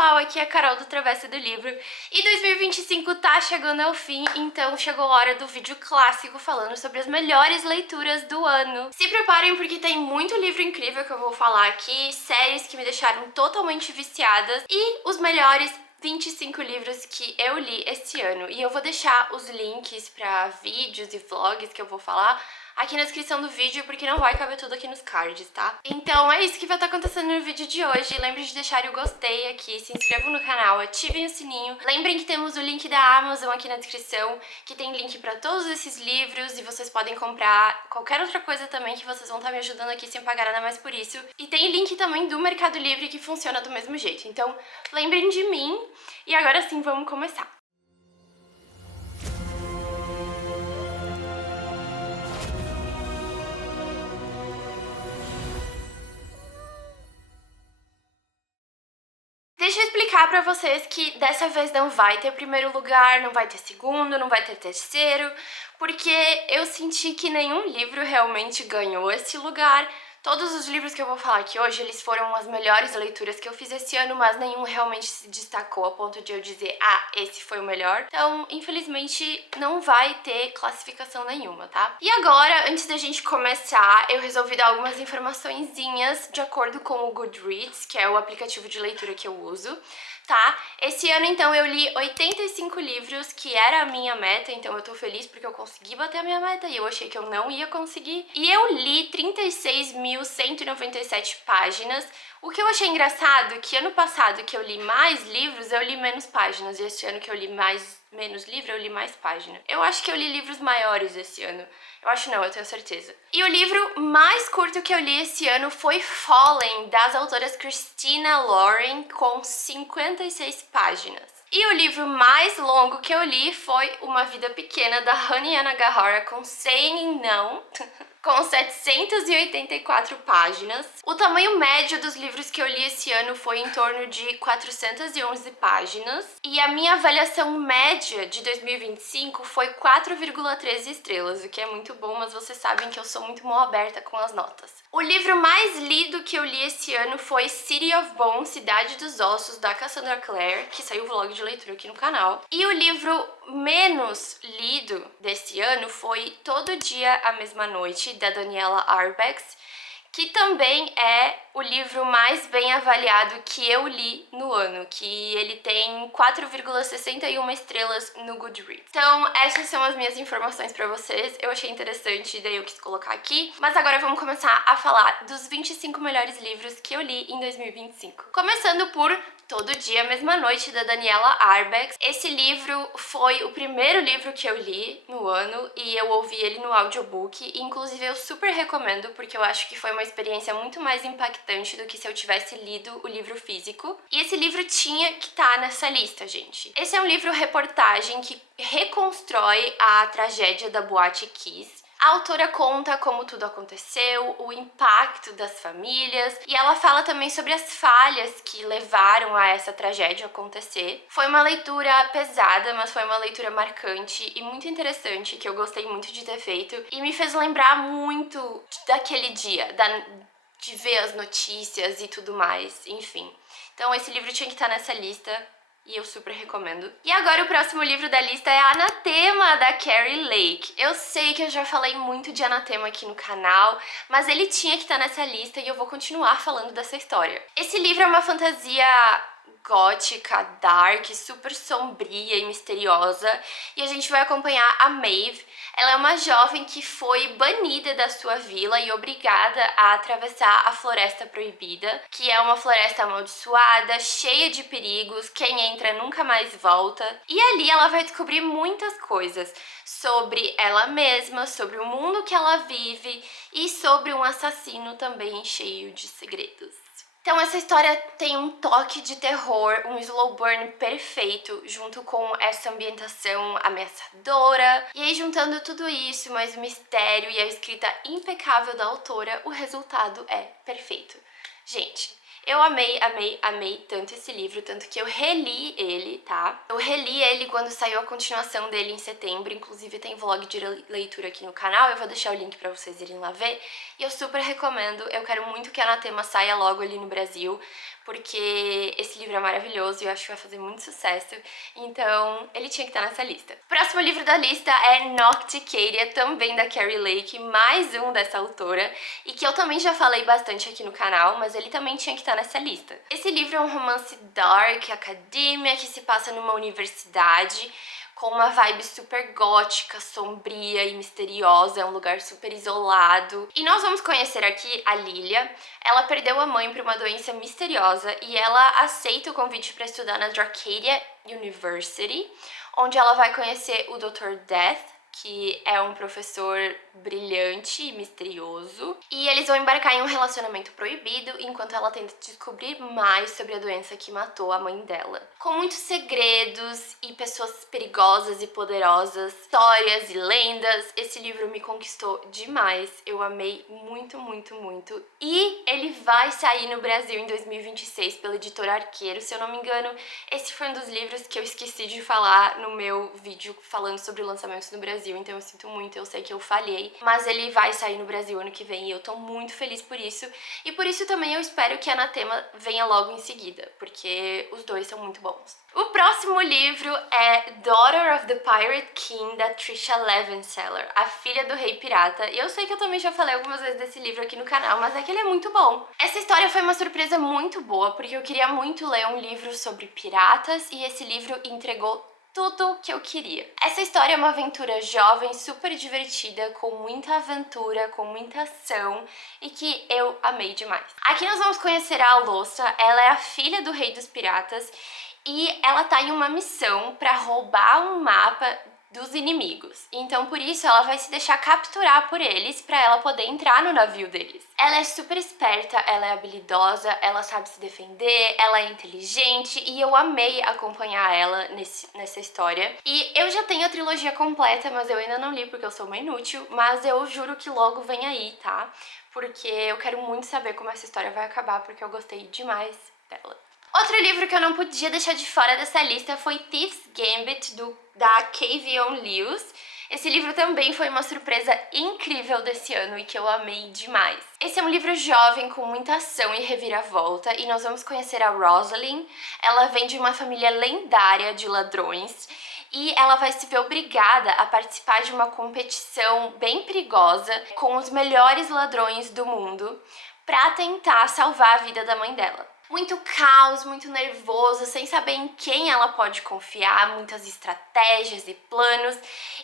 pessoal, aqui é a Carol do Travessa do Livro e 2025 tá chegando ao fim, então chegou a hora do vídeo clássico falando sobre as melhores leituras do ano. Se preparem porque tem muito livro incrível que eu vou falar aqui, séries que me deixaram totalmente viciadas e os melhores 25 livros que eu li esse ano. E eu vou deixar os links pra vídeos e vlogs que eu vou falar aqui na descrição do vídeo, porque não vai caber tudo aqui nos cards, tá? Então é isso que vai estar acontecendo no vídeo de hoje. Lembrem de deixar o gostei aqui, se inscrevam no canal, ativem o sininho. Lembrem que temos o link da Amazon aqui na descrição, que tem link pra todos esses livros e vocês podem comprar qualquer outra coisa também que vocês vão estar me ajudando aqui sem pagar nada mais por isso. E tem link também do Mercado Livre que funciona do mesmo jeito. Então lembrem de mim e agora sim vamos começar. Deixa eu explicar pra vocês que dessa vez não vai ter primeiro lugar, não vai ter segundo, não vai ter terceiro, porque eu senti que nenhum livro realmente ganhou esse lugar. Todos os livros que eu vou falar aqui hoje, eles foram as melhores leituras que eu fiz esse ano, mas nenhum realmente se destacou a ponto de eu dizer, ah, esse foi o melhor. Então, infelizmente, não vai ter classificação nenhuma, tá? E agora, antes da gente começar, eu resolvi dar algumas informaçõezinhas de acordo com o Goodreads, que é o aplicativo de leitura que eu uso, tá? Esse ano, então, eu li 85 livros, que era a minha meta, então eu tô feliz porque eu consegui bater a minha meta e eu achei que eu não ia conseguir. E eu li 36.197 páginas. O que eu achei engraçado é que ano passado que eu li mais livros, eu li menos páginas, e esse ano que eu li menos livro, eu li mais páginas. Eu acho que eu li livros maiores esse ano. Eu acho não, eu tenho certeza. E o livro mais curto que eu li esse ano foi Fallen, das autoras Christina Lauren, com 56 páginas. E o livro mais longo que eu li foi Uma Vida Pequena, da Honey Anagahara, com Saying Não, com 784 páginas. O tamanho médio dos livros que eu li esse ano foi em torno de 411 páginas. E a minha avaliação média de 2025 foi 4,13 estrelas, o que é muito bom, mas vocês sabem que eu sou muito mão aberta com as notas. O livro mais lido que eu li esse ano foi City of Bones, Cidade dos Ossos, da Cassandra Clare, que saiu o vlog de leitura aqui no canal. E o livro menos lido desse ano foi Todo Dia a Mesma Noite, da Daniela Arbex, que também é o livro mais bem avaliado que eu li no ano, que ele tem 4,61 estrelas no Goodreads. Então, essas são as minhas informações pra vocês. Eu achei interessante e daí eu quis colocar aqui. Mas agora vamos começar a falar dos 25 melhores livros que eu li em 2025. Começando por Todo Dia, Mesma Noite, da Daniela Arbex. Esse livro foi o primeiro livro que eu li no ano e eu ouvi ele no audiobook. E, inclusive, eu super recomendo porque eu acho que foi uma experiência muito mais impactante do que se eu tivesse lido o livro físico. E esse livro tinha que estar nessa lista, gente. Esse é um livro-reportagem que reconstrói a tragédia da Boate Kiss. A autora conta como tudo aconteceu, o impacto das famílias, e ela fala também sobre as falhas que levaram a essa tragédia acontecer. Foi uma leitura pesada, mas foi uma leitura marcante e muito interessante, que eu gostei muito de ter feito, e me fez lembrar muito daquele dia, de ver as notícias e tudo mais, enfim. Então esse livro tinha que estar nessa lista. E eu super recomendo. E agora o próximo livro da lista é Anatema, da Carrie Lake. Eu sei que eu já falei muito de Anatema aqui no canal, mas ele tinha que estar nessa lista e eu vou continuar falando dessa história. Esse livro é uma fantasia gótica, dark, super sombria e misteriosa, e a gente vai acompanhar a Maeve. Ela é uma jovem que foi banida da sua vila e obrigada a atravessar a Floresta Proibida, que é uma floresta amaldiçoada, cheia de perigos, quem entra nunca mais volta. E ali ela vai descobrir muitas coisas sobre ela mesma, sobre o mundo que ela vive e sobre um assassino também cheio de segredos. Então essa história tem um toque de terror, um slow burn perfeito, junto com essa ambientação ameaçadora. E aí, juntando tudo isso, mais o mistério e a escrita impecável da autora, o resultado é perfeito. Gente, eu amei, amei, amei tanto esse livro, tanto que eu reli ele, tá? Eu reli ele quando saiu a continuação dele em setembro, inclusive tem vlog de leitura aqui no canal, eu vou deixar o link pra vocês irem lá ver, e eu super recomendo. Eu quero muito que a Anatema saia logo ali no Brasil, porque esse livro é maravilhoso e eu acho que vai fazer muito sucesso, então ele tinha que estar nessa lista. Próximo livro da lista é Nocticaria, também da Carrie Lake, mais um dessa autora, e que eu também já falei bastante aqui no canal, mas ele também tinha que estar nessa lista. Esse livro é um romance dark, academia, que se passa numa universidade, com uma vibe super gótica, sombria e misteriosa, é um lugar super isolado. E nós vamos conhecer aqui a Lilia. Ela perdeu a mãe por uma doença misteriosa e ela aceita o convite para estudar na Dracadia University, onde ela vai conhecer o Dr. Death, que é um professor brilhante e misterioso, e eles vão embarcar em um relacionamento proibido enquanto ela tenta descobrir mais sobre a doença que matou a mãe dela. Com muitos segredos e pessoas perigosas e poderosas, histórias e lendas, esse livro me conquistou demais. Eu amei muito, muito, muito. E ele vai sair no Brasil em 2026 pela editora Arqueiro, se eu não me engano. Esse foi um dos livros que eu esqueci de falar no meu vídeo falando sobre o lançamento no Brasil, então eu sinto muito, eu sei que eu falhei, mas ele vai sair no Brasil ano que vem e eu tô muito feliz por isso, e por isso também eu espero que Anatema venha logo em seguida, porque os dois são muito bons. O próximo livro é Daughter of the Pirate King, da Tricia Levenseller, a filha do rei pirata, e eu sei que eu também já falei algumas vezes desse livro aqui no canal, mas é que ele é muito bom. Essa história foi uma surpresa muito boa, porque eu queria muito ler um livro sobre piratas, e esse livro entregou tudo que eu queria. Essa história é uma aventura jovem, super divertida, com muita aventura, com muita ação e que eu amei demais. Aqui nós vamos conhecer a Alossa, ela é a filha do rei dos piratas e ela tá em uma missão para roubar um mapa dos inimigos. Então, por isso, ela vai se deixar capturar por eles para ela poder entrar no navio deles. Ela é super esperta, ela é habilidosa, ela sabe se defender, ela é inteligente e eu amei acompanhar ela nessa história. E eu já tenho a trilogia completa, mas eu ainda não li porque eu sou uma inútil, mas eu juro que logo vem aí, tá? Porque eu quero muito saber como essa história vai acabar, porque eu gostei demais dela. Outro livro que eu não podia deixar de fora dessa lista foi Thief's Gambit, da Cavion Lewis. Esse livro também foi uma surpresa incrível desse ano e que eu amei demais. Esse é um livro jovem com muita ação e reviravolta e nós vamos conhecer a Rosalind. Ela vem de uma família lendária de ladrões e ela vai se ver obrigada a participar de uma competição bem perigosa com os melhores ladrões do mundo para tentar salvar a vida da mãe dela. Muito caos, muito nervoso, sem saber em quem ela pode confiar, muitas estratégias e planos,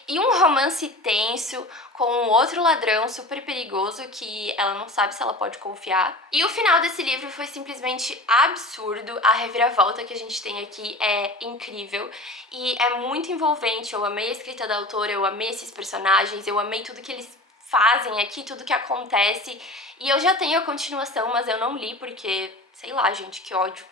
e um romance tenso com um outro ladrão super perigoso que ela não sabe se ela pode confiar. E o final desse livro foi simplesmente absurdo, a reviravolta que a gente tem aqui é incrível e é muito envolvente. Eu amei a escrita da autora, eu amei esses personagens, eu amei tudo que eles fazem aqui, tudo que acontece, e eu já tenho a continuação, mas eu não li porque, sei lá, gente, que ódio.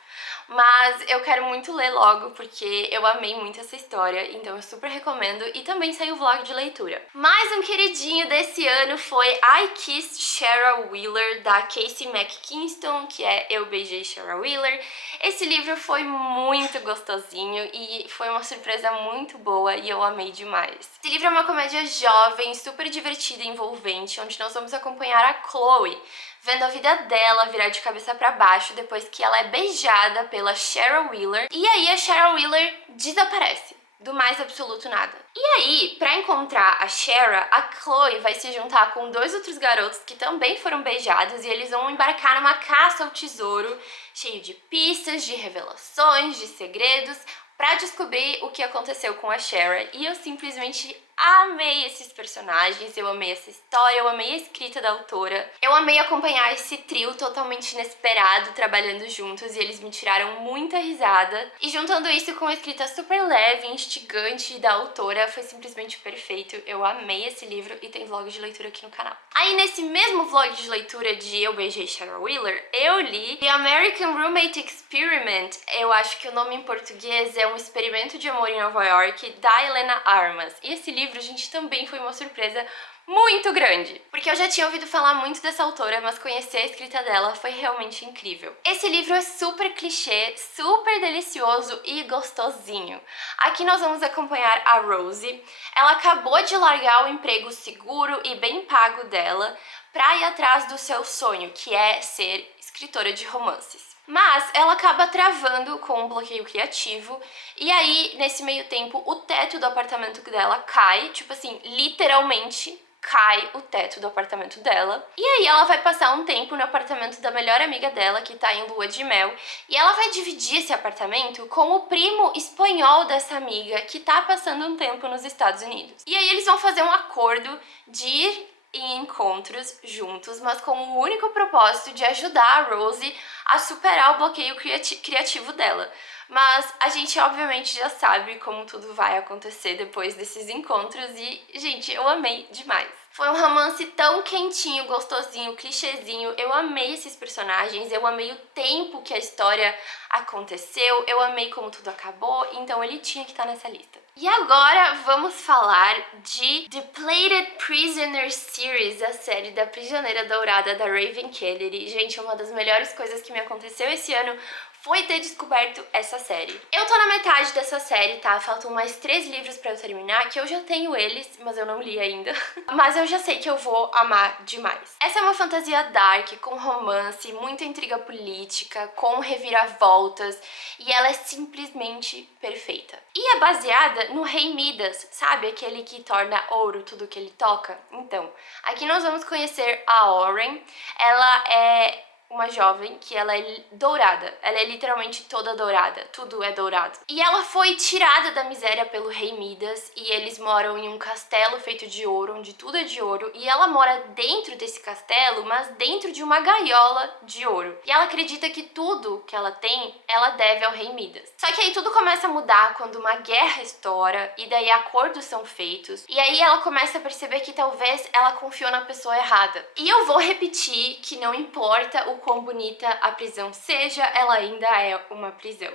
Mas eu quero muito ler logo, porque eu amei muito essa história, então eu super recomendo, e também saiu o vlog de leitura. Mais um queridinho desse ano foi I Kissed Shara Wheeler, da Casey McKinston, que é Eu Beijei Shara Wheeler. Esse livro foi muito gostosinho e foi uma surpresa muito boa e eu amei demais. Esse livro é uma comédia jovem, super divertida e envolvente, onde nós vamos acompanhar a Chloe, vendo a vida dela virar de cabeça pra baixo depois que ela é beijada pela Shara Wheeler. E aí a Shara Wheeler desaparece, do mais absoluto nada. E aí, pra encontrar a Shara, a Chloe vai se juntar com dois outros garotos que também foram beijados e eles vão embarcar numa caça ao tesouro, cheio de pistas, de revelações, de segredos, pra descobrir o que aconteceu com a Shara. E eu simplesmente amei esses personagens, eu amei essa história, eu amei a escrita da autora. Eu amei acompanhar esse trio totalmente inesperado trabalhando juntos e eles me tiraram muita risada. E juntando isso com a escrita super leve, instigante da autora, foi simplesmente perfeito. Eu amei esse livro e tem vlog de leitura aqui no canal. Aí nesse mesmo vlog de leitura de Eu Beijei Shara Wheeler, eu li The American Roommate Experiment. Eu acho que o nome em português é Um Experimento de Amor em Nova York, da Helena Armas. E esse livro, gente, também foi uma surpresa muito grande, porque eu já tinha ouvido falar muito dessa autora, mas conhecer a escrita dela foi realmente incrível. Esse livro é super clichê, super delicioso e gostosinho. Aqui nós vamos acompanhar a Rosie. Ela acabou de largar o emprego seguro e bem pago dela para ir atrás do seu sonho, que é ser escritora de romances. Mas ela acaba travando com um bloqueio criativo, e aí, nesse meio tempo, o teto do apartamento dela cai, tipo assim, literalmente cai o teto do apartamento dela. E aí ela vai passar um tempo no apartamento da melhor amiga dela, que tá em lua de mel, e ela vai dividir esse apartamento com o primo espanhol dessa amiga, que tá passando um tempo nos Estados Unidos. E aí eles vão fazer um acordo de ir em encontros juntos, mas com o único propósito de ajudar a Rosie a superar o bloqueio criativo dela. Mas a gente obviamente já sabe como tudo vai acontecer depois desses encontros e, gente, eu amei demais. Foi um romance tão quentinho, gostosinho, clichêzinho. Eu amei esses personagens, eu amei o tempo que a história aconteceu, eu amei como tudo acabou, então ele tinha que estar nessa lista. E agora vamos falar de The Plated Prisoner Series, a série da Prisioneira Dourada da Raven Kennedy. Gente, uma das melhores coisas que me aconteceu esse ano foi ter descoberto essa série. Eu tô na metade dessa série, tá? Faltam mais 3 livros pra eu terminar, que eu já tenho eles, mas eu não li ainda. Mas eu já sei que eu vou amar demais. Essa é uma fantasia dark, com romance, muita intriga política, com reviravoltas, e ela é simplesmente perfeita. E é baseada no Rei Midas, sabe? Aquele que torna ouro tudo que ele toca. Então, aqui nós vamos conhecer a Oren. Ela é uma jovem que ela é dourada, ela é literalmente toda dourada, tudo é dourado. E ela foi tirada da miséria pelo Rei Midas e eles moram em um castelo feito de ouro, onde tudo é de ouro, e ela mora dentro desse castelo, mas dentro de uma gaiola de ouro. E ela acredita que tudo que ela tem, ela deve ao Rei Midas. Só que aí tudo começa a mudar quando uma guerra estoura e daí acordos são feitos, e aí ela começa a perceber que talvez ela confiou na pessoa errada. E eu vou repetir que não importa o quão bonita a prisão seja, ela ainda é uma prisão.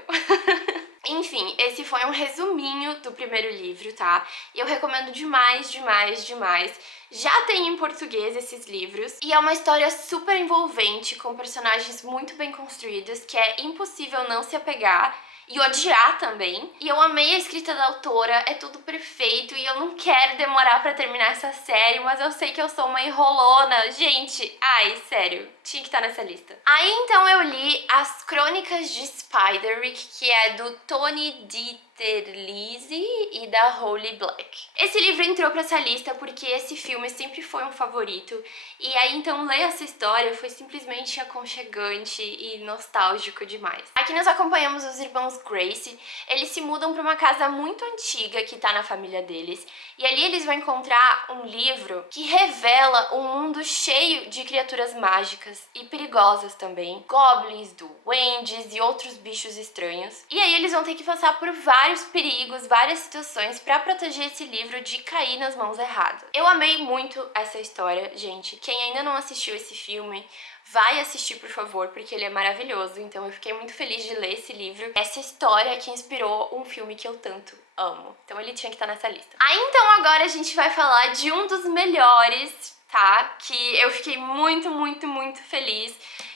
Enfim, esse foi um resuminho do primeiro livro, tá? E eu recomendo demais, demais, demais. Já tem em português esses livros, e é uma história super envolvente, com personagens muito bem construídos, que é impossível não se apegar e odiar também. E eu amei a escrita da autora, é tudo perfeito e eu não quero demorar pra terminar essa série, mas eu sei que eu sou uma enrolona. Gente, ai, sério, tinha que estar nessa lista. Aí então eu li As Crônicas de Spiderwick, que é do Tony Dieterlizzi e da Holly Black. Esse livro entrou pra essa lista porque esse filme sempre foi um favorito, e aí então ler essa história foi simplesmente aconchegante e nostálgico demais. Aqui nós acompanhamos os irmãos Grace. Eles se mudam para uma casa muito antiga que tá na família deles, e ali eles vão encontrar um livro que revela um mundo cheio de criaturas mágicas e perigosas também, goblins, duendes e outros bichos estranhos. E aí eles vão ter que passar por vários perigos, várias situações para proteger esse livro de cair nas mãos erradas. Eu amei muito essa história, gente. Quem ainda não assistiu esse filme, vai assistir, por favor, porque ele é maravilhoso. Então eu fiquei muito feliz de ler esse livro, essa história que inspirou um filme que eu tanto amo. Então ele tinha que estar nessa lista. Aí então agora a gente vai falar de um dos melhores, tá? Que eu fiquei muito, muito, muito feliz,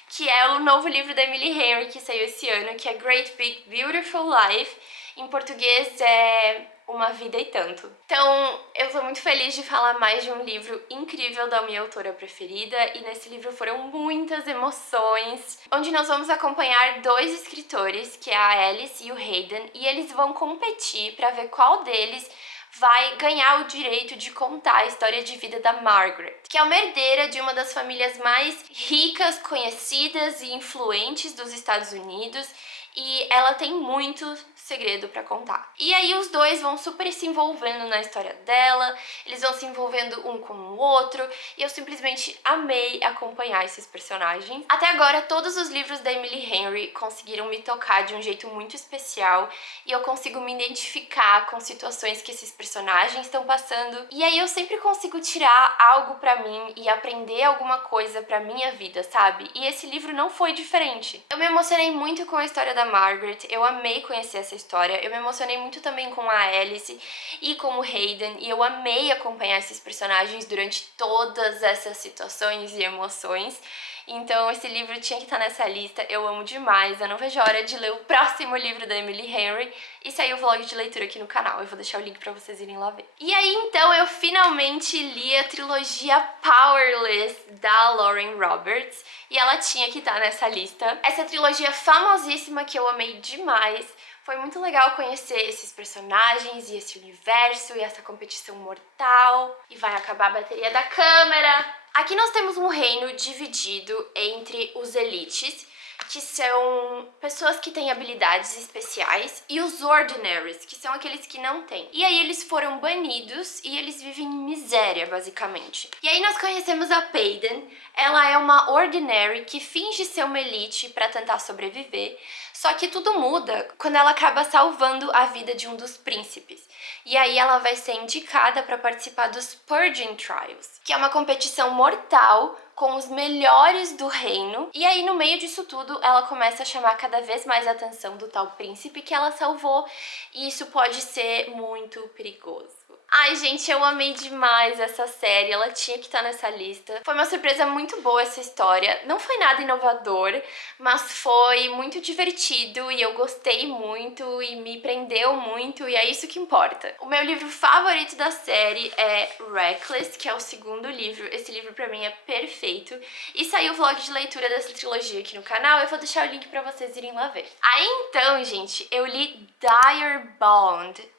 que é o novo livro da Emily Henry, que saiu esse ano, que é Great Big Beautiful Life. Em português é Uma Vida e Tanto. Então, eu tô muito feliz de falar mais de um livro incrível da minha autora preferida, e nesse livro foram muitas emoções, onde nós vamos acompanhar 2 escritores, que é a Alice e o Hayden, e eles vão competir para ver qual deles vai ganhar o direito de contar a história de vida da Margaret, que é uma herdeira de uma das famílias mais ricas, conhecidas e influentes dos Estados Unidos, e ela tem muito segredo pra contar. E aí os dois vão super se envolvendo na história dela, eles vão se envolvendo um com o outro, e eu simplesmente amei acompanhar esses personagens. Até agora, todos os livros da Emily Henry conseguiram me tocar de um jeito muito especial, e eu consigo me identificar com situações que esses personagens estão passando, e aí eu sempre consigo tirar algo pra mim e aprender alguma coisa pra minha vida, sabe? E esse livro não foi diferente. Eu me emocionei muito com a história da Margaret, eu amei conhecer essa essa história. Eu me emocionei muito também com a Alice e com o Hayden, e eu amei acompanhar esses personagens durante todas essas situações e emoções. Então esse livro tinha que estar nessa lista, eu amo demais, eu não vejo a hora de ler o próximo livro da Emily Henry e sair o vlog de leitura aqui no canal, eu vou deixar o link pra vocês irem lá ver. E aí então eu finalmente li a trilogia Powerless da Lauren Roberts e ela tinha que estar nessa lista. Essa trilogia famosíssima que eu amei demais. Foi muito legal conhecer esses personagens e esse universo e essa competição mortal. E vai acabar a bateria da câmera. Aqui nós temos um reino dividido entre os elites, que são pessoas que têm habilidades especiais, e os ordinaries, que são aqueles que não têm. E aí eles foram banidos e eles vivem em miséria, basicamente. E aí nós conhecemos a Payden. Ela é uma ordinary que finge ser uma elite para tentar sobreviver, só que tudo muda quando ela acaba salvando a vida de um dos príncipes. E aí ela vai ser indicada para participar dos Purging Trials, que é uma competição mortal com os melhores do reino. E aí no meio disso tudo ela começa a chamar cada vez mais a atenção do tal príncipe que ela salvou, e isso pode ser muito perigoso. Ai, gente, eu amei demais essa série, ela tinha que estar nessa lista. Foi uma surpresa muito boa essa história, não foi nada inovador, mas foi muito divertido e eu gostei muito e me prendeu muito, e é isso que importa. O meu livro favorito da série é Reckless, que é o segundo livro. Esse livro pra mim é perfeito. E saiu o vlog de leitura dessa trilogia aqui no canal, eu vou deixar o link pra vocês irem lá ver. Aí então, gente, eu li Dire Bond,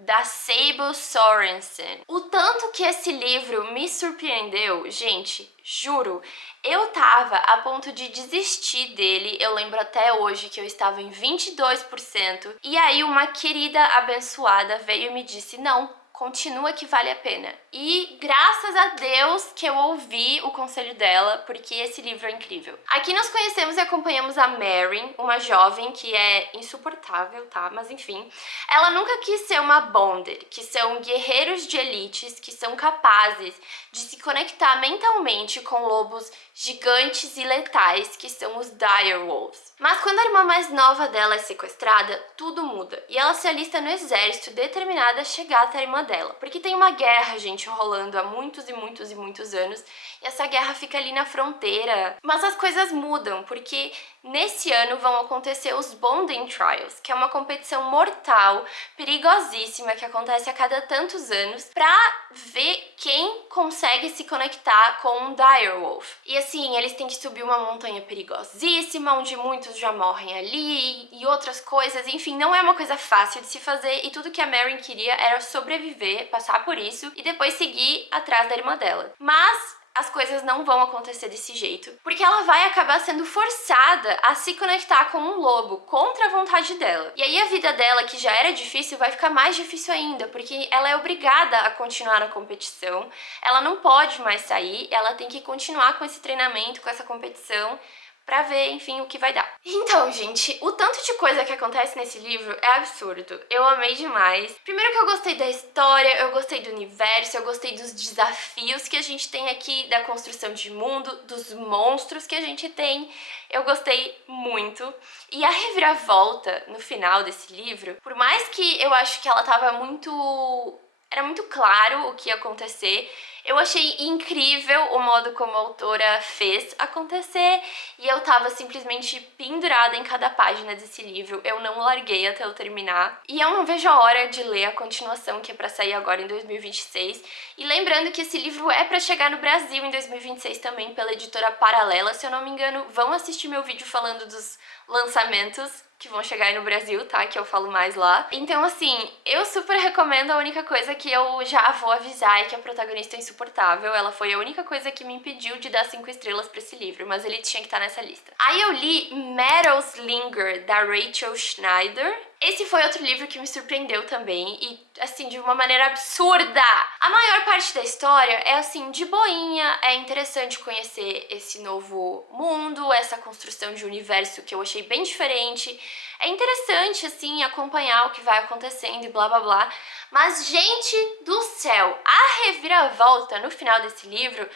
da Sable Sorensen. O tanto que esse livro me surpreendeu, gente, juro, eu tava a ponto de desistir dele. Eu lembro até hoje que eu estava em 22%, e aí uma querida abençoada veio e me disse: não, continua que vale a pena. E graças a Deus que eu ouvi o conselho dela, porque esse livro é incrível. Aqui nós conhecemos e acompanhamos a Meryn, uma jovem que é insuportável, tá? Mas enfim, ela nunca quis ser uma Bonder, que são guerreiros de elites que são capazes de se conectar mentalmente com lobos gigantes e letais, que são os Direwolves. Mas quando a irmã mais nova dela é sequestrada, tudo muda, e ela se alista no exército determinada a chegar até a irmã dela, porque tem uma guerra, gente, rolando há muitos e muitos e muitos anos, e essa guerra fica ali na fronteira. Mas as coisas mudam, porque nesse ano vão acontecer os Bonding Trials, que é uma competição mortal, perigosíssima, que acontece a cada tantos anos, pra ver quem consegue se conectar com um Direwolf. E assim, eles têm que subir uma montanha perigosíssima, onde muitos já morrem ali, e outras coisas. Enfim, não é uma coisa fácil de se fazer, e tudo que a Meryn queria era sobreviver, passar por isso, e depois seguir atrás da irmã dela. Mas as coisas não vão acontecer desse jeito, porque ela vai acabar sendo forçada a se conectar com um lobo contra a vontade dela. E aí a vida dela, que já era difícil, vai ficar mais difícil ainda, porque ela é obrigada a continuar na competição, ela não pode mais sair, ela tem que continuar com esse treinamento, com essa competição, pra ver, enfim, o que vai dar. Então, gente, o tanto de coisa que acontece nesse livro é absurdo. Eu amei demais. Primeiro que eu gostei da história, eu gostei do universo, eu gostei dos desafios que a gente tem aqui, da construção de mundo, dos monstros que a gente tem. Eu gostei muito. E a reviravolta no final desse livro, por mais que eu acho que ela tava muito... era muito claro o que ia acontecer, eu achei incrível o modo como a autora fez acontecer, e eu tava simplesmente pendurada em cada página desse livro. Eu não larguei até eu terminar. E eu não vejo a hora de ler a continuação, que é pra sair agora em 2026. E lembrando que esse livro é pra chegar no Brasil em 2026 também, pela editora Paralela. Se eu não me engano, vão assistir meu vídeo falando dos lançamentos que vão chegar aí no Brasil, tá? Que eu falo mais lá. Então, assim, eu super recomendo. A única coisa que eu já vou avisar é que a protagonista é insuportável. Ela foi a única coisa que me impediu de dar 5 estrelas pra esse livro, mas ele tinha que estar nessa lista. Aí eu li Meadowslinger, da Rachel Schneider. Esse foi outro livro que me surpreendeu também, e assim, de uma maneira absurda. A maior parte da história é assim, de boinha, é interessante conhecer esse novo mundo, essa construção de universo que eu achei bem diferente. É interessante, assim, acompanhar o que vai acontecendo e blá blá blá. Mas, gente do céu, a reviravolta no final desse livro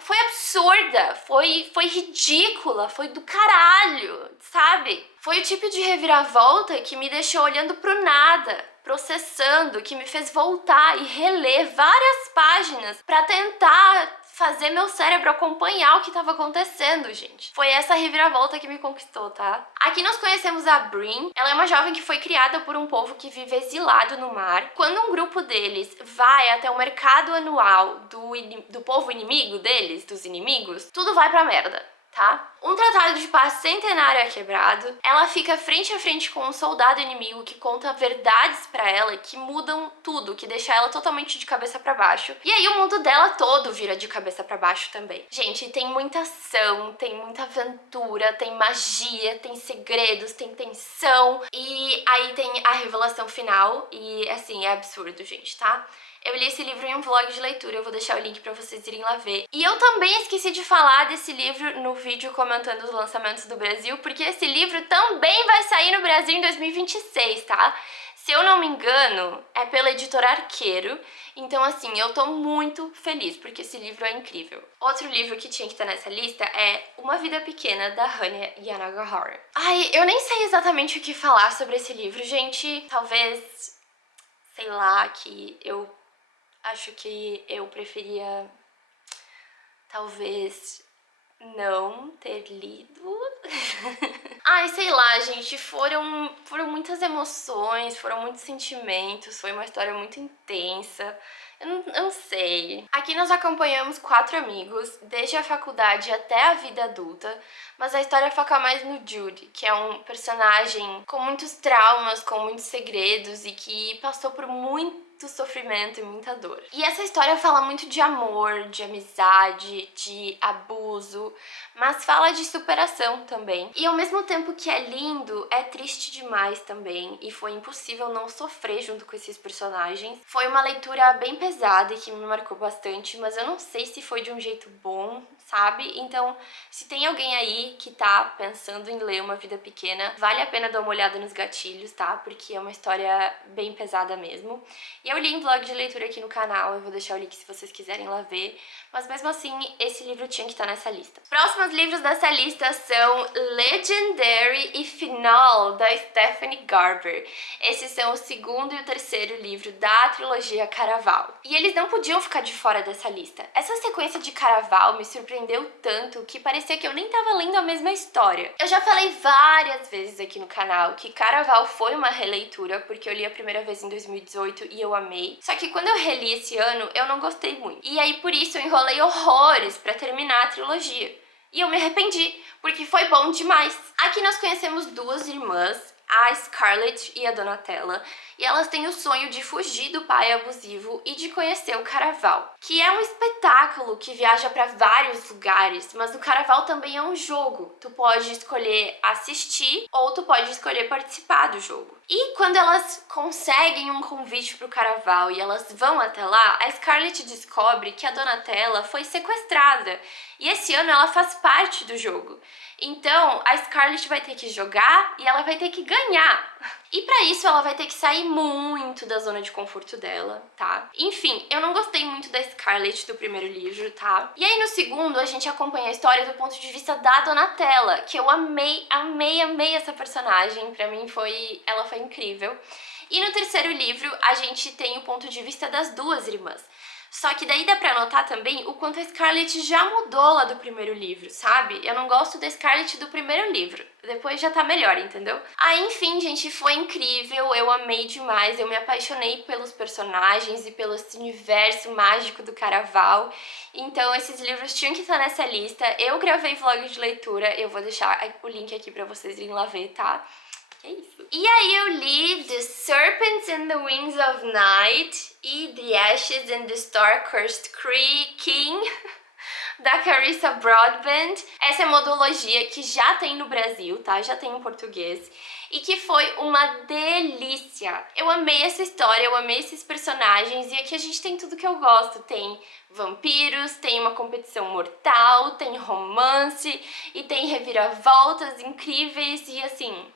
foi absurda, foi ridícula, foi do caralho, sabe? Foi o tipo de reviravolta que me deixou olhando pro nada, processando, que me fez voltar e reler várias páginas pra tentar fazer meu cérebro acompanhar o que tava acontecendo, gente. Foi essa reviravolta que me conquistou, tá? Aqui nós conhecemos a Brin. Ela é uma jovem que foi criada por um povo que vive exilado no mar. Quando um grupo deles vai até o mercado anual do povo inimigo deles, dos inimigos, tudo vai pra merda. Tá? Um tratado de paz centenário é quebrado, ela fica frente a frente com um soldado inimigo que conta verdades pra ela que mudam tudo, que deixa ela totalmente de cabeça pra baixo. E aí o mundo dela todo vira de cabeça pra baixo também. Gente, tem muita ação, tem muita aventura, tem magia, tem segredos, tem tensão. E aí tem a revelação final e, assim, é absurdo, gente, tá? Eu li esse livro em um vlog de leitura, eu vou deixar o link pra vocês irem lá ver. E eu também esqueci de falar desse livro no vídeo comentando os lançamentos do Brasil, porque esse livro também vai sair no Brasil em 2026, tá? Se eu não me engano, é pela editora Arqueiro. Então, assim, eu tô muito feliz, porque esse livro é incrível. Outro livro que tinha que estar nessa lista é Uma Vida Pequena, da Hanya Yanagihara. Ai, eu nem sei exatamente o que falar sobre esse livro, gente. Talvez, sei lá, que eu acho que eu preferia, talvez, não ter lido. Ai, sei lá, gente, foram muitas emoções, foram muitos sentimentos, foi uma história muito intensa. Eu não sei. Aqui nós acompanhamos 4 amigos, desde a faculdade até a vida adulta, mas a história foca mais no Jude, que é um personagem com muitos traumas, com muitos segredos e que passou por muito sofrimento e muita dor. E essa história fala muito de amor, de amizade, de abuso, mas fala de superação também. E ao mesmo tempo que é lindo, é triste demais também, e foi impossível não sofrer junto com esses personagens. Foi uma leitura bem pesada e que me marcou bastante, mas eu não sei se foi de um jeito bom, sabe? Então, se tem alguém aí que tá pensando em ler Uma Vida Pequena, vale a pena dar uma olhada nos gatilhos, tá? Porque é uma história bem pesada mesmo. E eu li em vlog de leitura aqui no canal, eu vou deixar o link se vocês quiserem lá ver, mas mesmo assim, esse livro tinha que estar nessa lista. Próximos livros dessa lista são Legendary e Final, da Stephanie Garber. Esses são o segundo e o terceiro livro da trilogia Caraval. E eles não podiam ficar de fora dessa lista. Essa sequência de Caraval me surpreendeu tanto que parecia que eu nem tava lendo a mesma história. Eu já falei várias vezes aqui no canal que Caraval foi uma releitura, porque eu li a primeira vez em 2018 e eu amei. Só que quando eu reli esse ano, eu não gostei muito. E aí por isso eu enrolei horrores pra terminar a trilogia. E eu me arrependi, porque foi bom demais. Aqui nós conhecemos 2 irmãs, a Scarlett e a Donatella, e elas têm o sonho de fugir do pai abusivo e de conhecer o Caraval, que é um espetáculo que viaja para vários lugares, mas o Caraval também é um jogo. Tu pode escolher assistir ou tu pode escolher participar do jogo. E quando elas conseguem um convite pro Caraval e elas vão até lá, a Scarlett descobre que a Donatella foi sequestrada e esse ano ela faz parte do jogo. Então, a Scarlett vai ter que jogar e ela vai ter que ganhar. E pra isso ela vai ter que sair muito da zona de conforto dela, tá? Enfim, eu não gostei muito da Scarlett do primeiro livro, tá? E aí no segundo a gente acompanha a história do ponto de vista da Donatella, que eu amei, amei, amei essa personagem. Pra mim ela foi incrível. E no terceiro livro a gente tem o ponto de vista das 2 irmãs. Só que daí dá pra notar também o quanto a Scarlett já mudou lá do primeiro livro, sabe? Eu não gosto da Scarlett do primeiro livro, depois já tá melhor, entendeu? Aí, enfim, gente, foi incrível, eu amei demais, eu me apaixonei pelos personagens e pelo esse universo mágico do Caraval. Então esses livros tinham que estar nessa lista. Eu gravei vlog de leitura, eu vou deixar o link aqui pra vocês irem lá ver, tá? É isso. E aí eu li The Serpents and the Wings of Night e The Ashes and the Star-Cursed King, da Carissa Broadbent. Essa é modologia que já tem no Brasil, tá? Já tem em português. E que foi uma delícia. Eu amei essa história, eu amei esses personagens. E aqui a gente tem tudo que eu gosto. Tem vampiros, tem uma competição mortal, tem romance e tem reviravoltas incríveis e assim...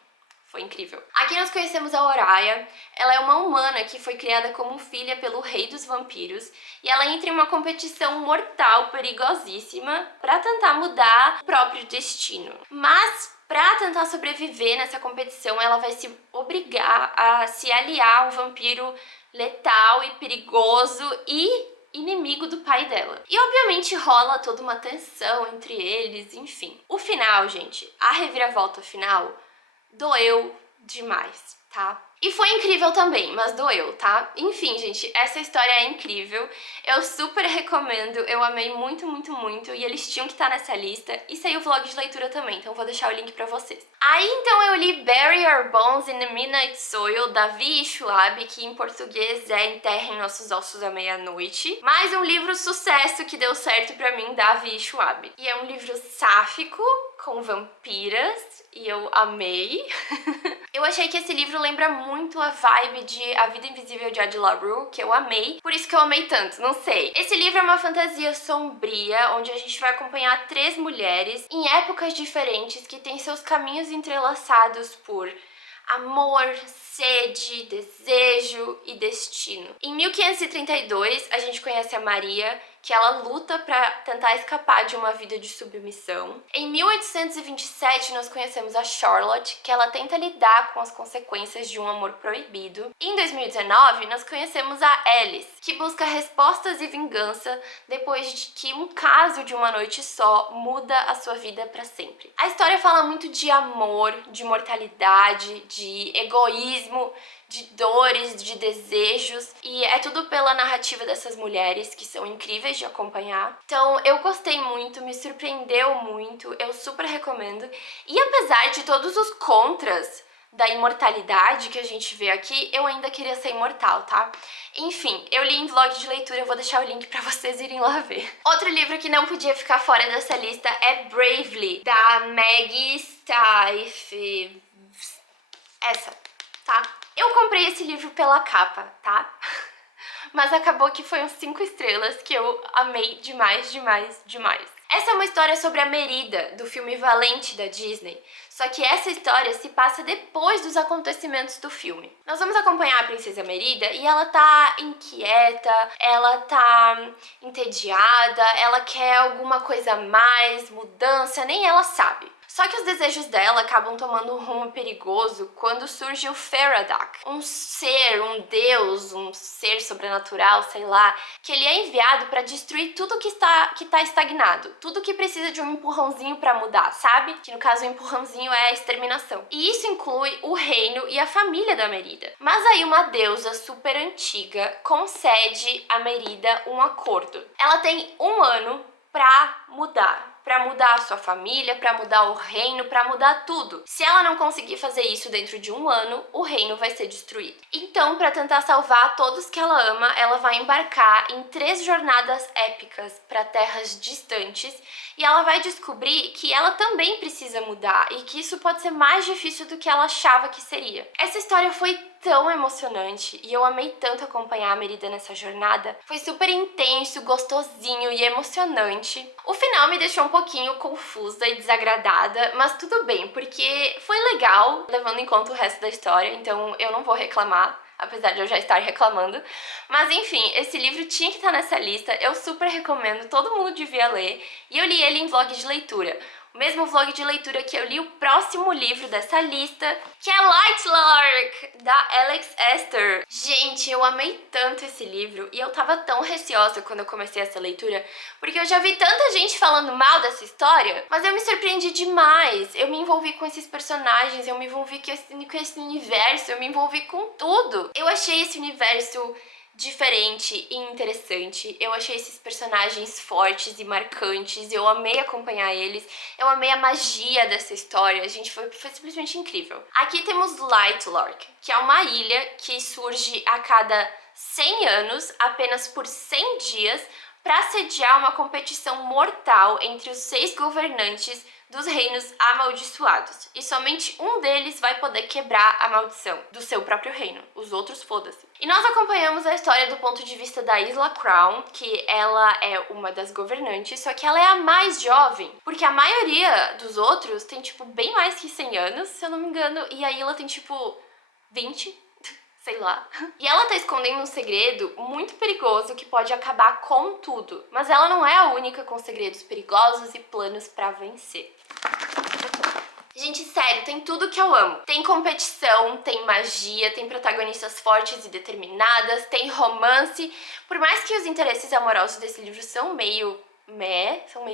Foi incrível. Aqui nós conhecemos a Oraya. Ela é uma humana que foi criada como filha pelo rei dos vampiros e ela entra em uma competição mortal, perigosíssima, para tentar mudar o próprio destino. Mas para tentar sobreviver nessa competição, ela vai se obrigar a se aliar a um vampiro letal e perigoso e inimigo do pai dela. E obviamente rola toda uma tensão entre eles, enfim. O final, gente, a reviravolta final doeu demais, tá? E foi incrível também, mas doeu, tá? Enfim, gente, essa história é incrível. Eu super recomendo, eu amei muito, muito, muito. E eles tinham que estar nessa lista. E saiu o vlog de leitura também, então vou deixar o link pra vocês. Aí, então, eu li Bury Our Bones in the Midnight Soil, da Vi Schwab, que em português é Enterrem Nossos Ossos à Meia-Noite. Mais um livro sucesso que deu certo pra mim, da Vi Schwab. E é um livro sáfico, com vampiras, e eu amei. Eu achei que esse livro lembra muito a vibe de A Vida Invisível de Addie LaRue, que eu amei, por isso que eu amei tanto, não sei. Esse livro é uma fantasia sombria, onde a gente vai acompanhar 3 mulheres em épocas diferentes que têm seus caminhos entrelaçados por amor, sede, desejo e destino. Em 1532, a gente conhece a Maria, que ela luta para tentar escapar de uma vida de submissão. Em 1827, nós conhecemos a Charlotte, que ela tenta lidar com as consequências de um amor proibido. Em 2019, nós conhecemos a Alice, que busca respostas e vingança depois de que um caso de uma noite só muda a sua vida para sempre. A história fala muito de amor, de mortalidade, de egoísmo, de dores, de desejos, e é tudo pela narrativa dessas mulheres que são incríveis de acompanhar. Então eu gostei muito, me surpreendeu muito, eu super recomendo. E apesar de todos os contras da imortalidade que a gente vê aqui, eu ainda queria ser imortal, tá? Enfim, eu li em vlog de leitura, eu vou deixar o link pra vocês irem lá ver. Outro livro que não podia ficar fora dessa lista é Bravely, da Maggie Stiefvater. Essa, tá? Eu comprei esse livro pela capa, tá? Mas acabou que foi uns 5 estrelas que eu amei demais, demais, demais. Essa é uma história sobre a Merida, do filme Valente da Disney. Só que essa história se passa depois dos acontecimentos do filme. Nós vamos acompanhar a princesa Merida e ela tá inquieta, ela tá entediada, ela quer alguma coisa a mais, mudança, nem ela sabe. Só que os desejos dela acabam tomando um rumo perigoso quando surge o Faradak, um ser, um deus, um ser sobrenatural, sei lá, que ele é enviado para destruir tudo que tá estagnado, tudo que precisa de um empurrãozinho para mudar, sabe? Que no caso o empurrãozinho é a exterminação. E isso inclui o reino e a família da Merida. Mas aí uma deusa super antiga concede a Merida um acordo. Ela tem 1 ano pra mudar a sua família, pra mudar o reino, pra mudar tudo. Se ela não conseguir fazer isso dentro de 1 ano, o reino vai ser destruído. Então, pra tentar salvar todos que ela ama, ela vai embarcar em 3 jornadas épicas pra terras distantes e ela vai descobrir que ela também precisa mudar e que isso pode ser mais difícil do que ela achava que seria. Essa história foi tão emocionante e eu amei tanto acompanhar a Merida nessa jornada. Foi super intenso, gostosinho e emocionante. O final me deixou um pouquinho confusa e desagradada, mas tudo bem, porque foi legal, levando em conta o resto da história, então eu não vou reclamar, apesar de eu já estar reclamando. Mas enfim, esse livro tinha que estar nessa lista, eu super recomendo, todo mundo devia ler, e eu li ele em vlog de leitura. O mesmo vlog de leitura que eu li o próximo livro dessa lista, que é Lightlark, da Alex Esther. Gente, eu amei tanto esse livro e eu tava tão receosa quando eu comecei essa leitura, porque eu já vi tanta gente falando mal dessa história, mas eu me surpreendi demais. Eu me envolvi com esses personagens, eu me envolvi com esse universo, eu me envolvi com tudo. Eu achei esse universo diferente e interessante. Eu achei esses personagens fortes e marcantes, eu amei acompanhar eles, eu amei a magia dessa história, gente, foi simplesmente incrível. Aqui temos Lightlark, que é uma ilha que surge a cada 100 anos, apenas por 100 dias, para sediar uma competição mortal entre os 6 governantes dos reinos amaldiçoados. E somente um deles vai poder quebrar a maldição do seu próprio reino. Os outros, foda-se. E nós acompanhamos a história do ponto de vista da Isla Crown, que ela é uma das governantes, só que ela é a mais jovem, porque a maioria dos outros tem, tipo, bem mais que 100 anos, se eu não me engano, e a Isla tem, tipo, 20, sei lá. E ela tá escondendo um segredo muito perigoso que pode acabar com tudo. Mas ela não é a única com segredos perigosos e planos pra vencer. Gente, sério, tem tudo que eu amo. Tem competição, tem magia, tem protagonistas fortes e determinadas, tem romance. Por mais que os interesses amorosos desse livro são meio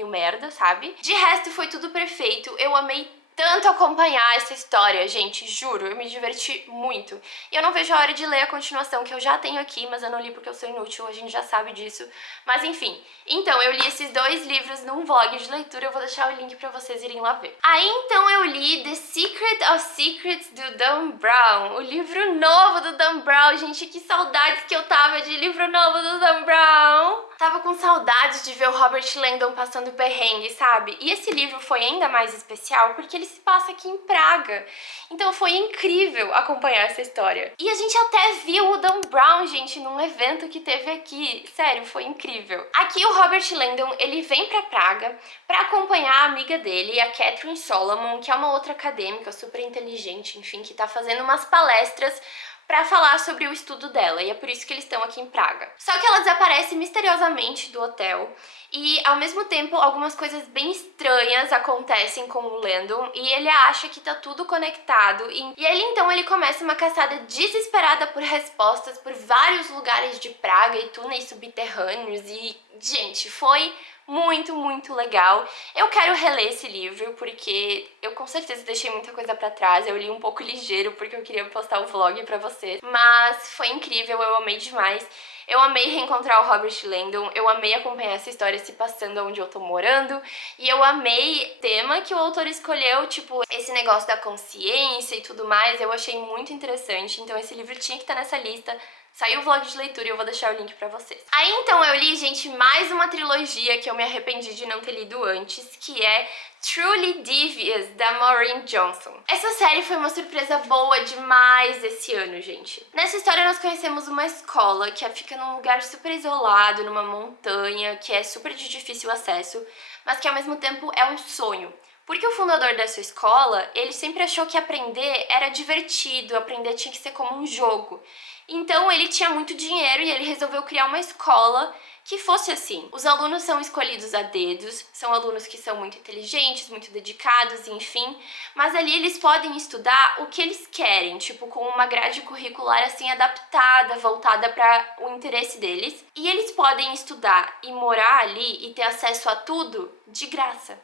merda, sabe? De resto, foi tudo perfeito. Eu amei tanto acompanhar essa história, gente, juro, eu me diverti muito. E eu não vejo a hora de ler a continuação, que eu já tenho aqui, mas eu não li porque eu sou inútil, a gente já sabe disso. Mas enfim, então eu li esses 2 livros num vlog de leitura, eu vou deixar o link pra vocês irem lá ver. Aí então eu li The Secret of Secrets do Dan Brown, o livro novo do Dan Brown. Gente, que saudades que eu tava de livro novo do Dan Brown. Tava com saudades de ver o Robert Langdon passando perrengue, sabe? E esse livro foi ainda mais especial porque ele se passa aqui em Praga. Então foi incrível acompanhar essa história. E a gente até viu o Dan Brown, gente, num evento que teve aqui. Sério, foi incrível. Aqui o Robert Langdon, ele vem pra Praga pra acompanhar a amiga dele, a Catherine Solomon, que é uma outra acadêmica super inteligente, enfim, que tá fazendo umas palestras pra falar sobre o estudo dela, e é por isso que eles estão aqui em Praga. Só que ela desaparece misteriosamente do hotel, e ao mesmo tempo algumas coisas bem estranhas acontecem com o Landon, e ele acha que tá tudo conectado, e ele começa uma caçada desesperada por respostas por vários lugares de Praga e túneis subterrâneos, e, gente, foi muito legal. Eu quero reler esse livro porque eu com certeza deixei muita coisa pra trás. Eu li um pouco ligeiro porque eu queria postar o vlog pra vocês. Mas foi incrível, eu amei demais. Eu amei reencontrar o Robert Langdon, eu amei acompanhar essa história se passando onde eu tô morando, e eu amei o tema que o autor escolheu, tipo, esse negócio da consciência e tudo mais, eu achei muito interessante, então esse livro tinha que estar nessa lista. Saiu o vlog de leitura e eu vou deixar o link pra vocês. Aí então eu li, gente, mais uma trilogia que eu me arrependi de não ter lido antes, que é Truly Devious, da Maureen Johnson. Essa série foi uma surpresa boa demais esse ano, gente. Nessa história nós conhecemos uma escola que fica num lugar super isolado, numa montanha, que é super de difícil acesso, mas que ao mesmo tempo é um sonho. Porque o fundador dessa escola, ele sempre achou que aprender era divertido, aprender tinha que ser como um jogo. Então ele tinha muito dinheiro e ele resolveu criar uma escola que fosse assim. Os alunos são escolhidos a dedos, são alunos que são muito inteligentes, muito dedicados, enfim, mas ali eles podem estudar o que eles querem, tipo com uma grade curricular assim adaptada, voltada para o interesse deles. E eles podem estudar e morar ali e ter acesso a tudo de graça.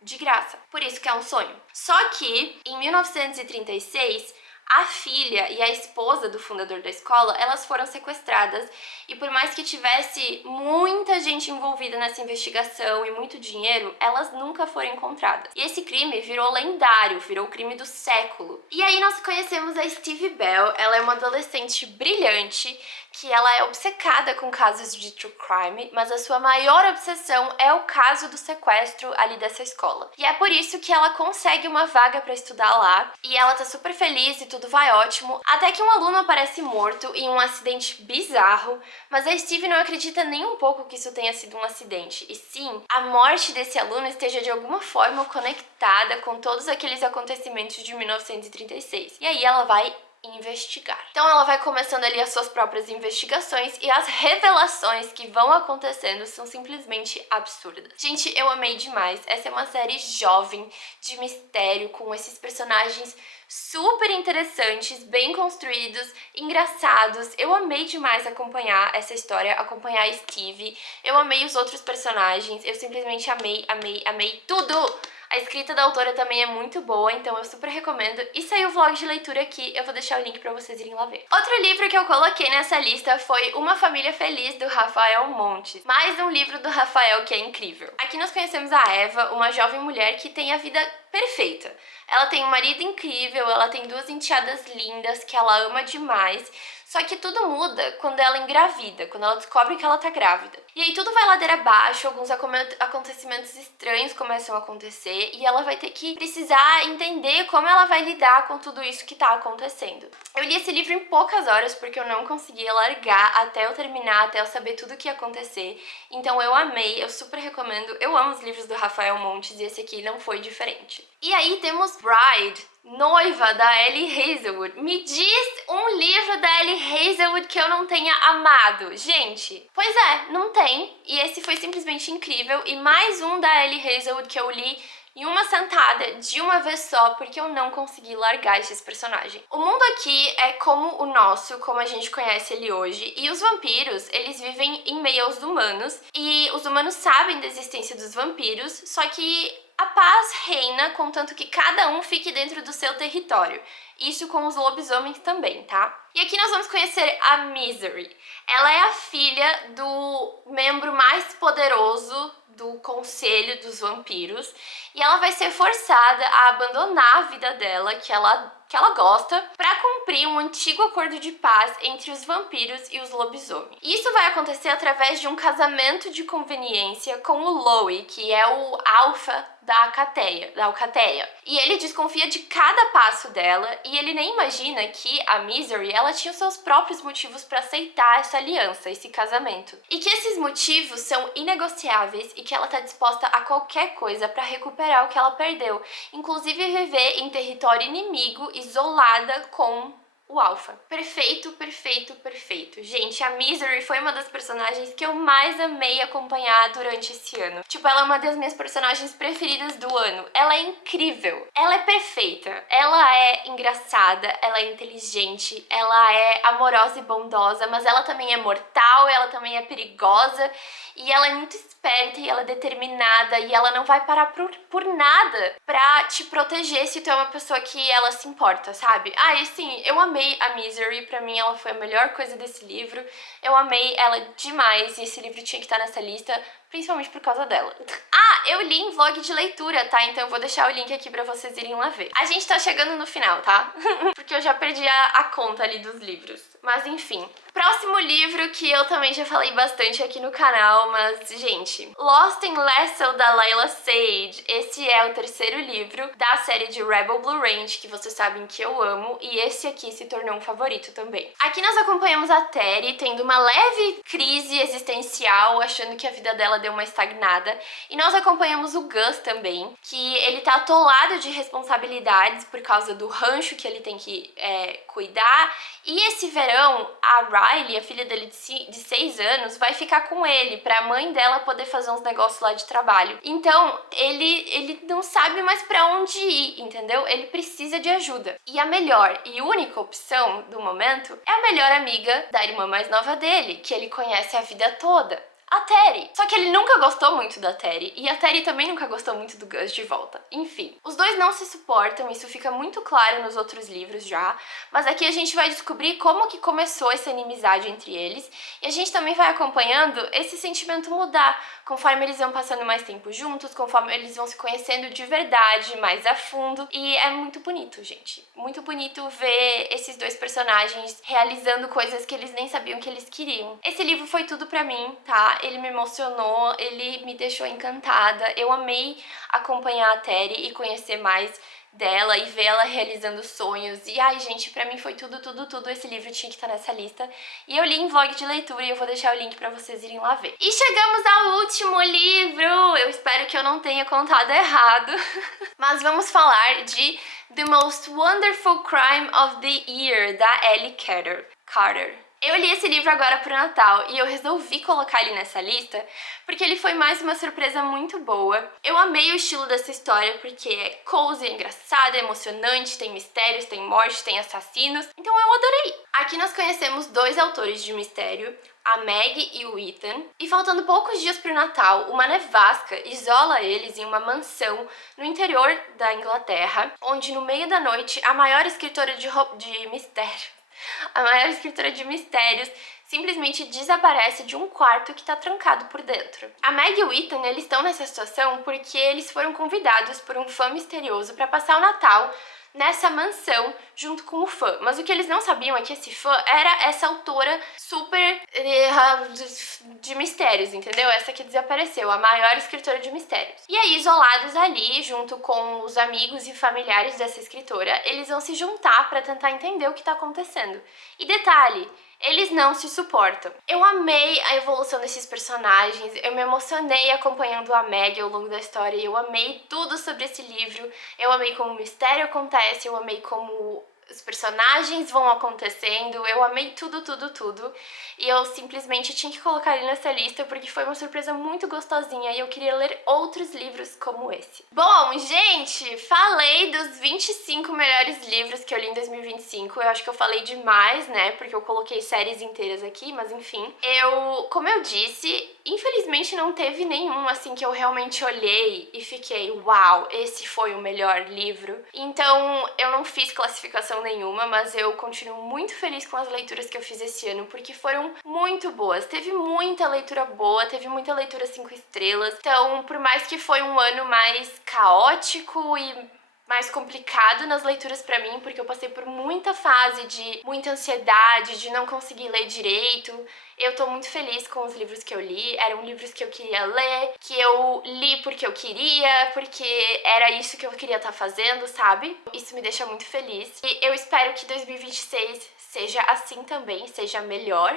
De graça. Por isso que é um sonho. Só que, em 1936, a filha e a esposa do fundador da escola, elas foram sequestradas e por mais que tivesse muita gente envolvida nessa investigação e muito dinheiro, elas nunca foram encontradas. E esse crime virou lendário, virou o crime do século. E aí nós conhecemos a Stevie Bell, ela é uma adolescente brilhante, que ela é obcecada com casos de true crime, mas a sua maior obsessão é o caso do sequestro ali dessa escola. E é por isso que ela consegue uma vaga pra estudar lá, e ela tá super feliz e tudo vai ótimo, até que um aluno aparece morto em um acidente bizarro, mas a Stevie não acredita nem um pouco que isso tenha sido um acidente, e sim, a morte desse aluno esteja de alguma forma conectada com todos aqueles acontecimentos de 1936. E aí ela vai investigar. Então ela vai começando ali as suas próprias investigações e as revelações que vão acontecendo são simplesmente absurdas. Gente, eu amei demais. Essa é uma série jovem, de mistério, com esses personagens super interessantes, bem construídos, engraçados. Eu amei demais acompanhar essa história, acompanhar a Stevie. Eu amei os outros personagens, eu simplesmente amei tudo! A escrita da autora também é muito boa, então eu super recomendo. E saiu o vlog de leitura aqui, eu vou deixar o link pra vocês irem lá ver. Outro livro que eu coloquei nessa lista foi Uma Família Feliz, do Rafael Montes. Mais um livro do Rafael que é incrível. Aqui nós conhecemos a Eva, uma jovem mulher que tem a vida perfeita. Ela tem um marido incrível, ela tem 2 enteadas lindas que ela ama demais, Só que tudo muda quando ela engravida, quando ela descobre que ela tá grávida. E aí tudo vai ladeira abaixo, alguns acontecimentos estranhos começam a acontecer e ela vai ter que precisar entender como ela vai lidar com tudo isso que tá acontecendo. Eu li esse livro em poucas horas porque eu não conseguia largar até eu terminar, até eu saber tudo o que ia acontecer. Então eu amei, eu super recomendo. Eu amo os livros do Rafael Montes e esse aqui não foi diferente. E aí temos Bride, Noiva, da Ellie Hazelwood. Me diz um livro da Ellie Hazelwood que eu não tenha amado. Gente, pois é, não tem. E esse foi simplesmente incrível. E mais um da Ellie Hazelwood que eu li em uma sentada, de uma vez só, porque eu não consegui largar esses personagens. O mundo aqui é como o nosso, como a gente conhece ele hoje, e os vampiros, eles vivem em meio aos humanos, e os humanos sabem da existência dos vampiros, só que a paz reina, contanto que cada um fique dentro do seu território. Isso com os lobisomens também, tá? E aqui nós vamos conhecer a Misery. Ela é a filha do membro mais poderoso do Conselho dos Vampiros e ela vai ser forçada a abandonar a vida dela, que ela gosta, para cumprir um antigo acordo de paz entre os vampiros e os lobisomens. Isso vai acontecer através de um casamento de conveniência com o Lowe, que é o alfa da Alcateia. E ele desconfia de cada passo dela e ele nem imagina que a Misery, ela tinha os seus próprios motivos para aceitar essa aliança, esse casamento. E que esses motivos são inegociáveis e que ela tá disposta a qualquer coisa para recuperar o que ela perdeu, inclusive viver em território inimigo, isolada com o Alpha. Perfeito, perfeito, perfeito. Gente, a Misery foi uma das personagens que eu mais amei acompanhar durante esse ano. Tipo, ela é uma das minhas personagens preferidas do ano. Ela é incrível. Ela é perfeita. Ela é engraçada, ela é inteligente, ela é amorosa e bondosa, mas ela também é mortal, ela também é perigosa e ela é muito esperta e ela é determinada e ela não vai parar por nada pra te proteger se tu é uma pessoa que ela se importa, sabe? Ah, e sim, eu amei a Misery, pra mim ela foi a melhor coisa desse livro. Eu amei ela demais e esse livro tinha que estar nessa lista, principalmente por causa dela. Ah, eu li em vlog de leitura, tá? Então eu vou deixar o link aqui pra vocês irem lá ver. A gente tá chegando no final, tá? Porque eu já perdi a conta ali dos livros. Mas enfim. Próximo livro que eu também já falei bastante aqui no canal, mas, gente, Lost in Lasso, da Layla Sage. Esse é o terceiro livro da série de Rebel Blue Range, que vocês sabem que eu amo, e esse aqui se tornou um favorito também. Aqui nós acompanhamos a Terry tendo uma leve crise existencial, achando que a vida dela deu uma estagnada, e nós acompanhamos o Gus também, que ele tá atolado de responsabilidades por causa do rancho que ele tem que cuidar, e esse verão a Riley, a filha dele de 6 anos, vai ficar com ele, pra mãe dela poder fazer uns negócios lá de trabalho. Então, ele não sabe mais pra onde ir, entendeu? Ele precisa de ajuda. E a melhor e única opção do momento é a melhor amiga da irmã mais nova dele, que ele conhece a vida toda, a Terry. Só que ele nunca gostou muito da Terry, e a Terry também nunca gostou muito do Gus de volta. Enfim, os dois não se suportam, isso fica muito claro nos outros livros já, mas aqui a gente vai descobrir como que começou essa inimizade entre eles, e a gente também vai acompanhando esse sentimento mudar, conforme eles vão passando mais tempo juntos, conforme eles vão se conhecendo de verdade, mais a fundo, e é muito bonito, gente. Muito bonito ver esses dois personagens realizando coisas que eles nem sabiam que eles queriam. Esse livro foi tudo pra mim, tá? Ele me emocionou, ele me deixou encantada. Eu amei acompanhar a Terry e conhecer mais dela e ver ela realizando sonhos. E ai, gente, pra mim foi tudo, tudo, tudo. Esse livro tinha que estar nessa lista. E eu li em vlog de leitura e eu vou deixar o link pra vocês irem lá ver. E chegamos ao último livro! Eu espero que eu não tenha contado errado. Mas vamos falar de The Most Wonderful Crime of the Year, da Ellie Carter. Eu li esse livro agora pro Natal e eu resolvi colocar ele nessa lista porque ele foi mais uma surpresa muito boa. Eu amei o estilo dessa história porque é cozy, é engraçado, é emocionante, tem mistérios, tem morte, tem assassinos, então eu adorei. Aqui nós conhecemos dois autores de mistério, a Meg e o Ethan, e faltando poucos dias pro Natal, uma nevasca isola eles em uma mansão no interior da Inglaterra, onde no meio da noite a maior escritora de mistérios simplesmente desaparece de um quarto que tá trancado por dentro. A Meg e o Ethan, eles estão nessa situação porque eles foram convidados por um fã misterioso para passar o Natal nessa mansão junto com o fã. Mas o que eles não sabiam é que esse fã era essa autora super de mistérios, entendeu? Essa que desapareceu, a maior escritora de mistérios. E aí, isolados ali, junto com os amigos e familiares dessa escritora, eles vão se juntar pra tentar entender o que tá acontecendo. E detalhe, eles não se suportam. Eu amei a evolução desses personagens, eu me emocionei acompanhando a Meg ao longo da história, eu amei tudo sobre esse livro, eu amei como o mistério acontece, eu amei como os personagens vão acontecendo, eu amei tudo, tudo, tudo. E eu simplesmente tinha que colocar ele nessa lista porque foi uma surpresa muito gostosinha e eu queria ler outros livros como esse. Bom, gente, falei dos 25 melhores livros que eu li em 2025. Eu acho que eu falei demais, né, porque eu coloquei séries inteiras aqui, mas enfim. Como eu disse, infelizmente não teve nenhum, assim, que eu realmente olhei e fiquei, uau, esse foi o melhor livro. Então, eu não fiz classificação nenhuma, mas eu continuo muito feliz com as leituras que eu fiz esse ano, porque foram muito boas. Teve muita leitura boa, teve muita leitura 5 estrelas. Então, por mais que foi um ano mais caótico e mais complicado nas leituras pra mim, porque eu passei por muita fase de muita ansiedade, de não conseguir ler direito. Eu tô muito feliz com os livros que eu li, eram livros que eu queria ler, que eu li porque eu queria, porque era isso que eu queria estar fazendo, sabe? Isso me deixa muito feliz. E eu espero que 2026 seja assim também, seja melhor.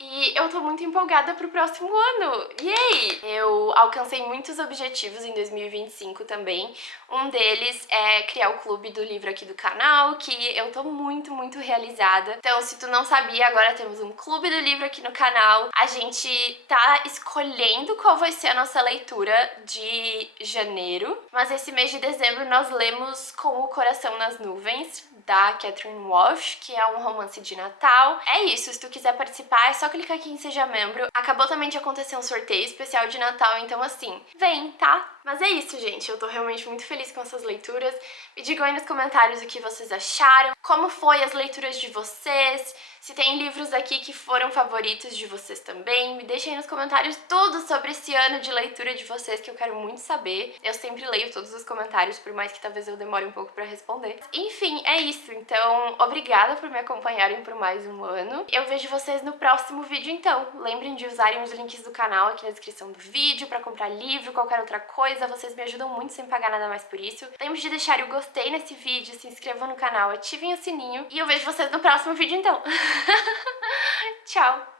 E eu tô muito empolgada pro próximo ano. Yay! Eu alcancei muitos objetivos em 2025 também. Um deles é criar o clube do livro aqui do canal, que eu tô muito, muito realizada. Então, se tu não sabia, agora temos um clube do livro aqui no canal. A gente tá escolhendo qual vai ser a nossa leitura de janeiro, mas esse mês de dezembro nós lemos Com o Coração nas Nuvens, da Catherine Walsh, que é um romance de Natal. É isso, se tu quiser participar é só clicar aqui em Seja Membro. Acabou também de acontecer um sorteio especial de Natal, então assim, vem, tá? Mas é isso, gente, eu tô realmente muito feliz com essas leituras. Me digam aí nos comentários o que vocês acharam, como foi as leituras de vocês, se tem livros aqui que foram favoritos de vocês também. Me deixem aí nos comentários tudo sobre esse ano de leitura de vocês, que eu quero muito saber. Eu sempre leio todos os comentários, por mais que talvez eu demore um pouco pra responder. Enfim, é isso. Então, obrigada por me acompanharem por mais um ano. Eu vejo vocês no próximo vídeo, então. Lembrem de usarem os links do canal aqui na descrição do vídeo pra comprar livro, qualquer outra coisa. Vocês me ajudam muito sem pagar nada mais por isso. Lembrem de deixarem o gostei nesse vídeo, se inscrevam no canal, ativem o sininho. E eu vejo vocês no próximo vídeo, então. Tchau!